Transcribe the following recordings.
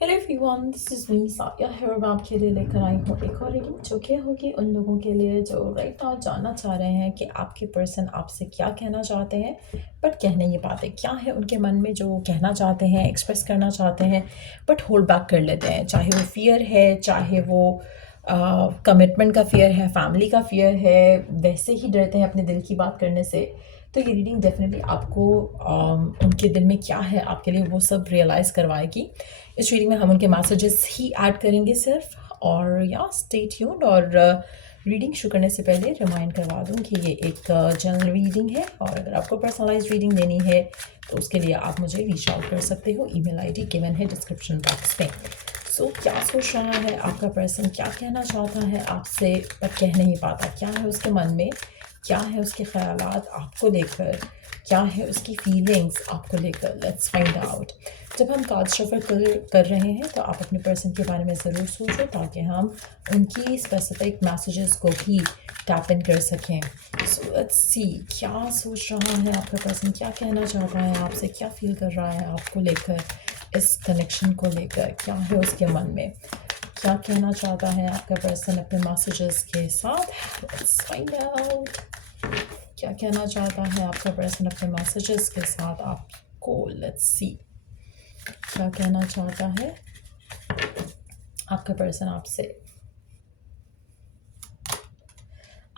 Hello everyone, this is me साया here. मैं आपके लिए लेकर आई हूँ एक और रीडिंग जो कि होगी उन लोगों के लिए जो राइट नाउ जानना चाह रहे हैं कि आपके पर्सन आपसे क्या कहना चाहते हैं बट कह नहीं पाते। क्या है उनके मन में जो वो कहना चाहते हैं, एक्सप्रेस करना चाहते हैं बट होल्ड बैक कर लेते हैं। चाहे वो फियर है, चाहे वो कमिटमेंट का फियर है, फैमिली का फियर है, वैसे ही डरते हैं अपने दिल की बात करने से। तो ये रीडिंग डेफिनेटली आपको उनके दिल में क्या है आपके लिए वो सब रियलाइज़ करवाएगी। इस रीडिंग में हम उनके मैसेजेस ही ऐड करेंगे सिर्फ। और या स्टे ट्यून्ड। और रीडिंग शुरू करने से पहले रिमाइंड करवा दूं कि ये एक जनरल रीडिंग है और अगर आपको पर्सनलाइज रीडिंग लेनी है तो उसके लिए आप मुझे रीच आउट कर सकते हो। ईमेल आईडी गिवन है डिस्क्रिप्शन बॉक्स में। सो क्या सोच रहा है आपका पर्सन, क्या कहना चाहता है आपसे पर कह नहीं पाता, क्या है उसके मन में, क्या है उसके ख्यालात आपको लेकर, क्या है उसकी फीलिंग्स आपको लेकर। Let's find out. जब हम कार्ड शफल कर रहे हैं तो आप अपने पर्सन के बारे में ज़रूर सोचो ताकि हम उनकी स्पेसिफिक मैसेजेस को भी टैप इन कर सकें। सो लेट्स सी क्या सोच रहा है आपका पर्सन, क्या कहना चाहता है आपसे, क्या फील कर रहा है आपको लेकर, इस कनेक्शन को लेकर, क्या है उसके मन में, क्या कहना चाहता है आपका पर्सन अपने मैसेजेस के साथ। लेट्स फाइंड आउट क्या कहना चाहता है आपका पर्सन अपने मैसेजेस के साथ आपको। लेट्स सी क्या कहना चाहता है आपका पर्सन आपसे।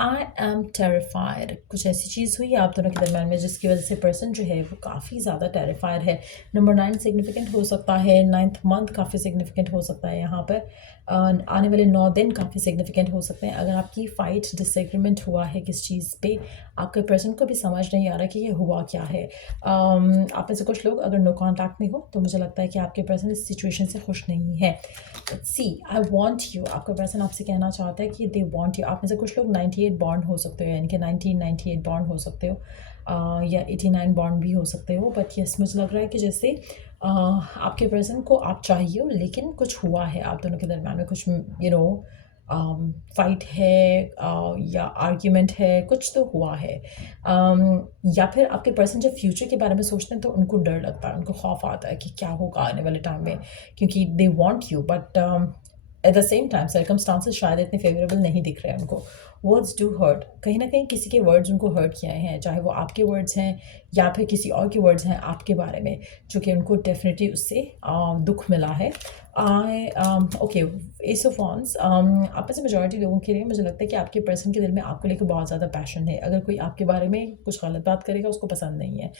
आई एम टेरिफाइड, कुछ ऐसी चीज़ हुई है आप दोनों के दरम्यान में जिसकी वजह से पर्सन जो है वो काफ़ी ज़्यादा टेरिफाइड है। नंबर 9 सिग्निफिकेंट हो सकता है, 9th मंथ काफ़ी सिग्निफिकेंट हो सकता है यहाँ पर। आने वाले 9 दिन काफ़ी सिग्निफिकेंट हो सकते हैं। अगर आपकी फ़ाइट डिसएग्रीमेंट हुआ है किस चीज़ पे, आपके पर्सन को भी समझ नहीं आ रहा कि ये हुआ क्या है। आप में से कुछ लोग अगर नो कॉन्टैक्ट में हो तो मुझे लगता है कि आपके पर्सन इस सिचुएशन से खुश नहीं है। सी आई वॉन्ट यू, आपका पर्सन आपसे कहना चाहता है कि दे वॉन्ट यू। आप में से कुछ लोग 98 बॉन्ड हो सकते हो, यानी कि 1998 बॉन्ड हो सकते हो, या 89 बॉन्ड भी हो सकते हो। बट यस, मुझे लग रहा है कि जैसे आपके पर्सन को आप चाहिए हो लेकिन कुछ हुआ है आप दोनों के दरम्यान में, कुछ फाइट है, या आर्ग्यूमेंट है, कुछ तो हुआ है। या फिर आपके पर्सन जब फ्यूचर के बारे में सोचते हैं तो उनको डर लगता है, उनको खौफ आता है कि क्या होगा आने वाले टाइम में, क्योंकि they want you but at the same time circumstances शायद इतने फेवरेबल नहीं दिख रहे हैं उनको। वर्ड्स डू हर्ट, कहीं ना कहीं किसी के वर्ड्स उनको हर्ट किए हैं, चाहे वो आपके वर्ड्स हैं या फिर किसी और के वर्ड्स हैं आपके बारे में, जो कि उनको डेफिनेटली उससे दुख मिला है। आई ओके, एस ऑफ वॉन्ड्स, आप में से मेजॉरिटी लोगों के लिए मुझे लगता है कि आपके पर्सन के दिल में आपको लेकर बहुत ज़्यादा पैशन है। अगर कोई आपके बारे में कुछ गलत बात करेगा उसको पसंद नहीं है।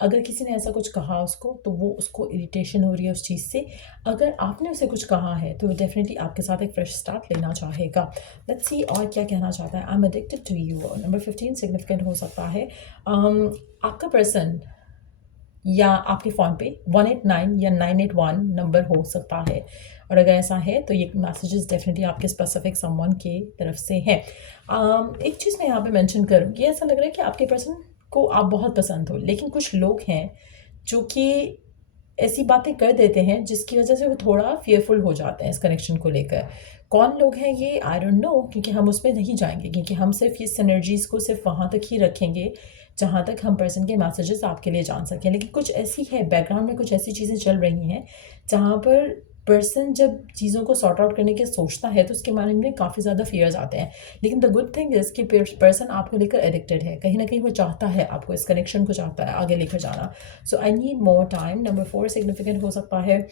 अगर किसी ने ऐसा कुछ कहा उसको तो वो उसको इरिटेशन हो रही है उस चीज़ से। अगर आपने उसे कुछ कहा है तो वो डेफिनेटली आपके साथ एक फ्रेश स्टार्ट लेना चाहेगा। लेट्स सी और क्या कहना चाहता है। I am addicted to you, number 15 significant हो सकता है। आपका पर्सन या आपके फ़ोन पे 189 या 981 नंबर हो सकता है, और अगर ऐसा है तो ये मैसेजेस डेफिनेटली आपके स्पेसिफिक समवन के तरफ से हैं। एक चीज़ मैं यहाँ पे मेंशन करूँगी, ऐसा लग रहा है कि आपके पर्सन को आप बहुत पसंद हो लेकिन कुछ लोग हैं जो कि ऐसी बातें कर देते हैं जिसकी वजह से वो थोड़ा फियरफुल हो जाते हैं इस कनेक्शन को लेकर। कौन लोग हैं ये आई डोंट नो, क्योंकि हम उसमें नहीं जाएंगे, क्योंकि हम सिर्फ ये सिनर्जीज़ को सिर्फ वहाँ तक ही रखेंगे जहाँ तक हम पर्सन के मैसेजेस आपके लिए जान सकें। लेकिन कुछ ऐसी है बैकग्राउंड में, कुछ ऐसी चीज़ें चल रही हैं जहाँ पर पर्सन जब चीज़ों को सॉर्ट आउट करने की सोचता है तो उसके बारे में काफ़ी ज़्यादा फियर्स आते हैं। लेकिन द गुड थिंग इज़ कि पर्सन आपको लेकर एडिक्टेड है, कहीं ना कहीं वो चाहता है आपको इस कनेक्शन को चाहता है आगे लेकर जाना। So I need more time. Number 4 significant हो सकता है।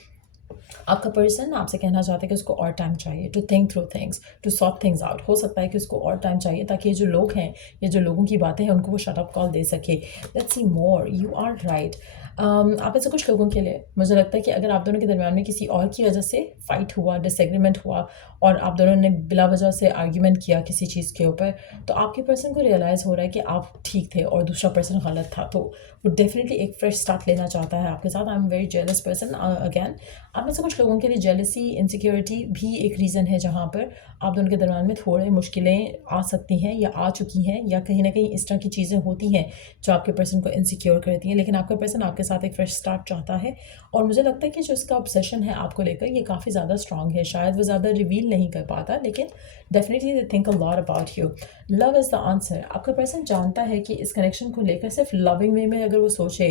आपका पर्सन आपसे कहना चाहता है कि उसको और टाइम चाहिए to think through things, to sort things out. हो सकता है कि उसको और टाइम चाहिए ताकि ये जो लोग हैं, ये जो लोगों की बातें हैं, उनको वो शट अप कॉल दे सके। Let's see more, you are right. आप ऐसे कुछ लोगों के लिए मुझे लगता है कि अगर आप दोनों के दरम्यान में किसी और की वजह से फाइट हुआ, डिसएग्रीमेंट हुआ और आप दोनों ने बिला वजह से आर्ग्यूमेंट किया किसी चीज़ के ऊपर, तो आपके पर्सन को रियलाइज़ हो रहा है कि आप ठीक थे और दूसरा पर्सन गलत था, तो वो डेफिनेटली एक फ्रेश स्टार्ट लेना चाहता है आपके साथ। I am very jealous person. Again, आप में से कुछ लोगों के लिए जेलसी, इनसिक्योरिटी भी एक रीज़न है जहाँ पर आप दोनों के दरम्यान में थोड़े मुश्किलें आ सकती हैं या आ चुकी हैं, या कहीं ना कहीं इस तरह की चीज़ें होती हैं जो आपके पर्सन को इनसिक्योर करती हैं। लेकिन आपका पर्सन आपके साथ एक फ्रेश स्टार्ट चाहता है और मुझे लगता है कि जो इसका ऑब्सेशन है आपको लेकर ये काफ़ी ज़्यादा स्ट्रांग है। शायद वो ज़्यादा रिवील नहीं कर पाता लेकिन definitely they think a lot about you. Love is the answer. आपका पर्सन जानता है कि इस कनेक्शन को लेकर सिर्फ लविंग वे में अगर वो सोचे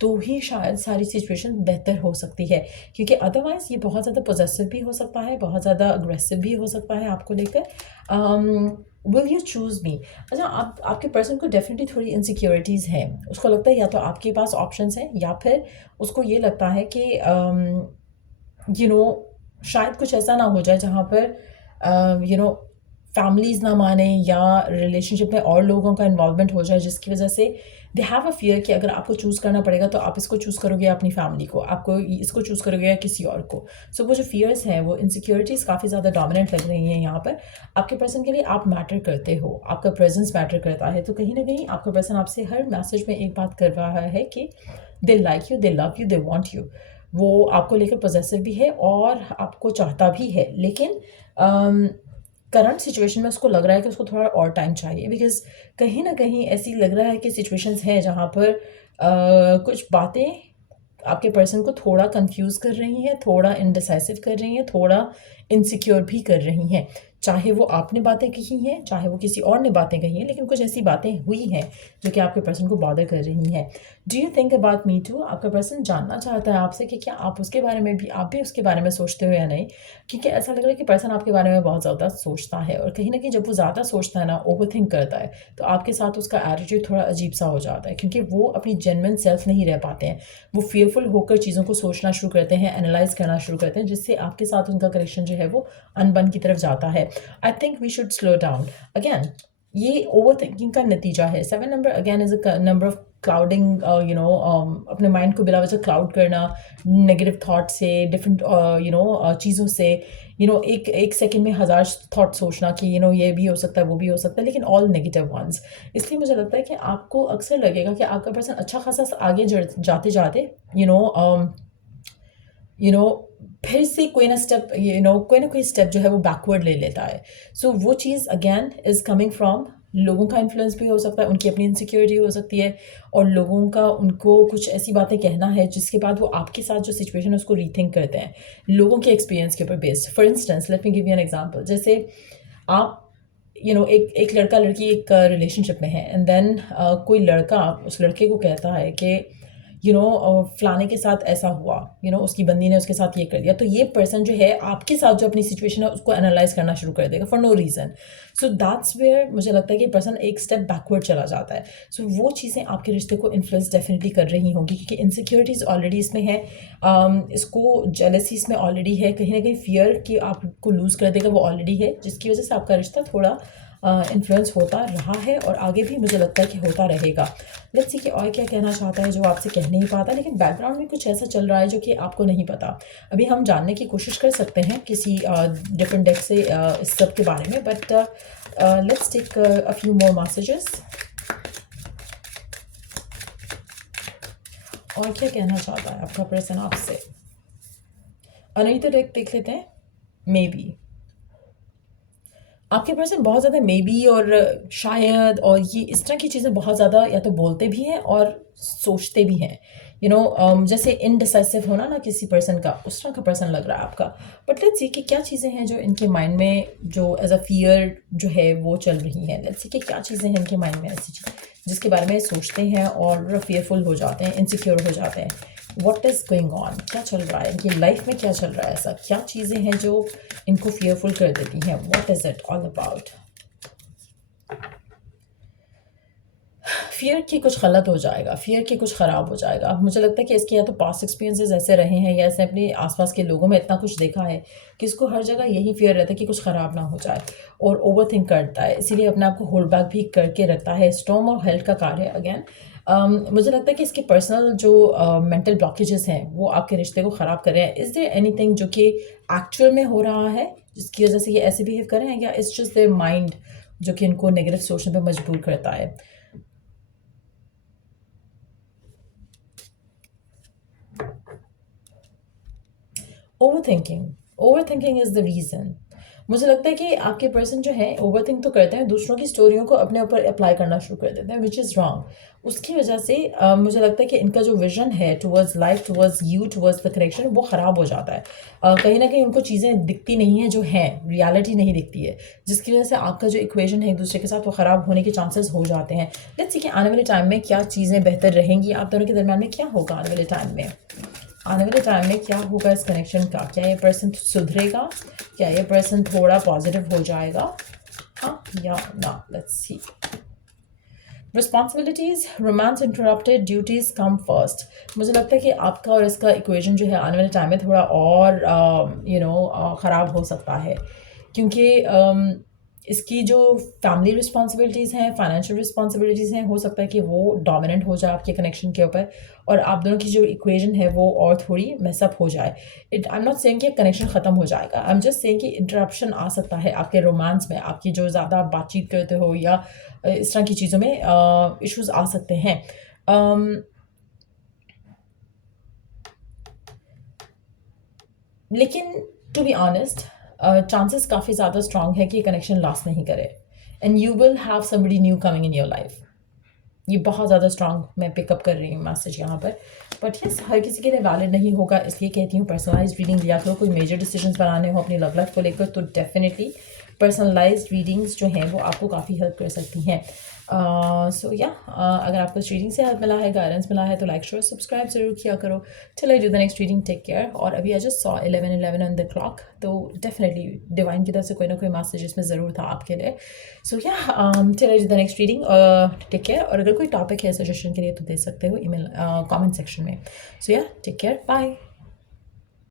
तो ही शायद सारी सिचुएशन बेहतर हो सकती है, क्योंकि अदरवाइज़ ये बहुत ज़्यादा पॉसेसिव भी हो सकता है, बहुत ज़्यादा अग्रेसिव भी हो सकता है आपको लेकर। विल यू चूज़ मी? अच्छा, आप आपके पर्सन को डेफिनेटली थोड़ी इनसिक्योरिटीज़ हैं। उसको लगता है या तो आपके पास ऑप्शंस हैं, या फिर उसको ये लगता है कि यू नो शायद कुछ ऐसा ना हो जाए जहाँ पर फैमिलीज़ ना माने, या रिलेशनशिप में और लोगों का इन्वॉल्वमेंट हो जाए, जिसकी वजह से दे हैव अ फियर कि अगर आपको चूज़ करना पड़ेगा तो आप इसको चूज़ करोगे या अपनी फैमिली को, आपको इसको चूज़ करोगे या किसी और को। सो वो जो फियर्स हैं, वो इनसिक्योरिटीज़ काफ़ी ज़्यादा डोमिनेंट लग रही हैं यहाँ पर। आपके पर्सन के लिए आप मैटर करते हो, आपका प्रेजेंस मैटर करता है, तो कहीं ना कहीं आपका पर्सन आपसे हर मैसेज में एक बात कर रहा है कि they like you, they love you, they want you. वो आपको लेकर पॉसेसिव भी है और आपको चाहता भी है, लेकिन करंट सिचुएशन में उसको लग रहा है कि उसको थोड़ा और टाइम चाहिए, बिकॉज़ कहीं न कहीं ऐसी लग रहा है कि सिचुएशंस हैं जहाँ पर कुछ बातें आपके पर्सन को थोड़ा कंफ्यूज कर रही हैं, थोड़ा इनडिसाइसिव कर रही हैं, थोड़ा इनसिक्योर भी कर रही हैं। चाहे वो आपने बातें कही हैं, चाहे वो किसी और ने बातें कही हैं, लेकिन कुछ ऐसी बातें हुई हैं जो कि आपके पर्सन को बॉदर कर रही हैं। Do you think about me too? आपका पर्सन जानना चाहता है आपसे कि क्या आप उसके बारे में भी, आप भी उसके बारे में सोचते हो या नहीं? क्योंकि ऐसा लग रहा है कि पर्सन आपके बारे में बहुत ज़्यादा सोचता है, और कहीं न कहीं जब वो ज़्यादा सोचता है ना, ओवरथिंक करता है, तो आपके साथ उसका एटीट्यूड थोड़ा अजीब-सा हो जाता है, क्योंकि वो अपनी जेन्युइन सेल्फ नहीं रह पाते हैं। वो फ़ियरफुल होकर चीज़ों को सोचना शुरू करते हैं, एनालाइज़ करना शुरू करते हैं, जिससे आपके साथ उनका कनेक्शन जो है वो अनबन की तरफ जाता है। I think we should slow down. Again, ये ओवरथिंकिंग का नतीजा है। 7 number again is a number of clouding, अपने माइंड को बिला वजह क्लाउड करना, नेगेटिव थॉट से, डिफरेंट चीज़ों से, एक एक सेकंड में हज़ार थॉट सोचना कि ये भी हो सकता है, वो भी हो सकता है, लेकिन ऑल नेगेटिव वंस। इसलिए मुझे लगता है कि आपको अक्सर लगेगा कि आपका पर्सन अच्छा खासा आगे जाते जाते यू नो यू नो फिर से कोई ना स्टेप, कोई ना कोई स्टेप जो है वो बैकवर्ड ले लेता है। सो वो चीज़ अगेन इज़ कमिंग फ्रॉम लोगों का इन्फ्लुएंस भी हो सकता है, उनकी अपनी इनसिक्योरिटी हो सकती है, और लोगों का उनको कुछ ऐसी बातें कहना है जिसके बाद वो आपके साथ जो सिचुएशन है उसको रीथिंक करते हैं लोगों के एक्सपीरियंस के ऊपर based. For instance, let me give you an example. जैसे आप एक लड़का लड़की एक रिलेशनशिप में है, एंड देन कोई लड़का उस लड़के को कहता है कि फलाने के साथ ऐसा हुआ, उसकी बंदी ने उसके साथ ये कर दिया, तो ये पर्सन जो है आपके साथ जो अपनी सिचुएशन है उसको एनालाइज करना शुरू कर देगा for no reason. So that's where मुझे लगता है कि पर्सन एक स्टेप बैकवर्ड चला जाता है। सो वो चीज़ें आपके रिश्ते को इन्फ्लुएंस डेफिनेटली कर रही होंगी, क्योंकि इनसिक्योरिटीज़ ऑलरेडी इसमें है, इसको जेलसी इसमें ऑलरेडी है, कहीं ना कहीं फियर कि आपको लूज़ कर देगा वो ऑलरेडी है, जिसकी वजह से आपका रिश्ता थोड़ा इन्फ्लुएंस होता रहा है और आगे भी मुझे लगता है कि होता रहेगा। लेट्स सी कि और क्या कहना चाहता है जो आपसे कह नहीं पाता, लेकिन बैकग्राउंड में कुछ ऐसा चल रहा है जो कि आपको नहीं पता। अभी हम जानने की कोशिश कर सकते हैं किसी डिफरेंट डेक से इस सब के बारे में, but let's take a few more messages. और क्या कहना चाहता है आपका पर्सन आपसे? नहीं तो डेक देख लेते हैं। मे बी आपके पर्सन बहुत ज़्यादा मे बी और शायद और ये इस तरह की चीज़ें बहुत ज़्यादा या तो बोलते भी हैं और सोचते भी हैं। जैसे इनडिसाइसिव होना ना किसी पर्सन का, उस तरह का पर्सन लग रहा है आपका। बट लेट्स सी कि क्या चीज़ें हैं जो इनके माइंड में जो एज अ फियर जो है वो चल रही हैं। लेट्स सी कि क्या चीज़ें हैं इनके माइंड में ऐसी चीज़ जिसके बारे में सोचते हैं और फियरफुल हो जाते हैं, इनसिक्योर हो जाते हैं। What is going on? क्या चल रहा है इनकी लाइफ में? क्या चल रहा है ऐसा? क्या चीज़ें हैं जो इनको फियरफुल कर देती हैं? What is it all about? Fear कि कुछ गलत हो जाएगा, फियर कि कुछ ख़राब हो जाएगा। मुझे लगता है कि इसके या तो पास्ट एक्सपीरियंसेस ऐसे रहे हैं, या इसने अपने आसपास के लोगों में इतना कुछ देखा है कि इसको हर जगह यही फियर रहता है कि कुछ ख़राब ना हो जाए, और ओवर थिंक करता है, इसीलिए अपने आप को होल्ड बैक भी करके रखता है। स्टॉर्म और हेल्थ का कार्य अगेन मुझे लगता है कि इसके पर्सनल जो मेंटल ब्लॉकेजेस हैं वो आपके रिश्ते को ख़राब कर रहे हैं। इज़ देयर एनीथिंग जो कि एक्चुअल में हो रहा है जिसकी वजह से ये ऐसे बिहेव कर रहे हैं, या इट्स जस्ट देयर माइंड जो कि इनको नेगेटिव सोचने पे मजबूर करता है? Overthinking. Overthinking is the reason. मुझे लगता है कि आपके पर्सन जो है ओवरथिंक तो करते हैं, दूसरों की स्टोरियों को अपने ऊपर अप्लाई करना शुरू कर देते हैं, विच इज़ रॉन्ग। उसकी वजह से मुझे लगता है कि इनका जो विजन है towards life, towards you, towards the connection, वो ख़राब हो जाता है। कहीं ना कहीं उनको चीज़ें दिखती नहीं हैं जो हैं, रियलिटी नहीं दिखती है, जिसकी वजह से आपका जो इक्वेशन है एक दूसरे के साथ वो ख़राब होने के चांसेस हो जाते हैं। लेट्स सी कि आने वाले टाइम में क्या चीज़ें बेहतर रहेंगी, आप दोनों के दरमियान में क्या होगा आने वाले टाइम में। आने वाले टाइम में क्या होगा इस कनेक्शन का? क्या ये पर्सन सुधरेगा? क्या ये पर्सन थोड़ा पॉजिटिव हो जाएगा, हाँ या ना? Let's see. Responsibilities, romance interrupted, duties come first. मुझे लगता है कि आपका और इसका इक्वेशन जो है आने वाले टाइम में थोड़ा और ख़राब हो सकता है, क्योंकि इसकी जो फैमिली रिस्पॉन्सिबिलिटीज़ हैं, फाइनेंशियल रिस्पॉन्सिबिलिटीज़ हैं, हो सकता है कि वो डोमिनेंट हो जाए आपके कनेक्शन के ऊपर, और आप दोनों की जो इक्वेशन है वो और थोड़ी मेसअप हो जाए। आई एम नॉट सेइंग कि कनेक्शन ख़त्म हो जाएगा, आई एम जस्ट सेइंग कि इंटरप्शन आ सकता है आपके रोमांस में, आपकी जो ज़्यादा आप बातचीत करते हो या इस तरह की चीज़ों में इश्यूज आ सकते हैं। लेकिन टू बी ऑनेस्ट, चांसेस काफ़ी ज़्यादा स्ट्रांग है कि ये कनेक्शन लास्ट नहीं करे, and you will have somebody new coming in your life. ये बहुत ज़्यादा स्ट्रांग मैं पिकअप कर रही हूँ मैसेज यहाँ पर। बट यस, हर किसी के लिए वैलिड नहीं होगा, इसलिए कहती हूँ पर्सनलाइज्ड रीडिंग लिया करो। कोई मेजर डिसीजंस बनाने हो अपनी लव लाइफ को लेकर तो डेफिनेटली पर्सनलाइज्ड रीडिंग्स जो हैं वो आपको काफ़ी हेल्प कर सकती हैं। सो या अगर आपको इस रीडिंग से हेल्प मिला है, गाइडेंस मिला है, तो लाइक शेयर सब्सक्राइब जरूर किया करो। Till I do the next reading, take care. और अभी I just saw 11:11 on the clock, तो डेफिनेटली डिवाइन की तरफ से कोई ना कोई मैसेज इसमें ज़रूर था आपके लिए। सो या till I do the next reading, take care. और अगर कोई टॉपिक है सजेशन के लिए तो दे सकते हो ईमेल कमेंट सेक्शन में। सो या टेक केयर, बाय।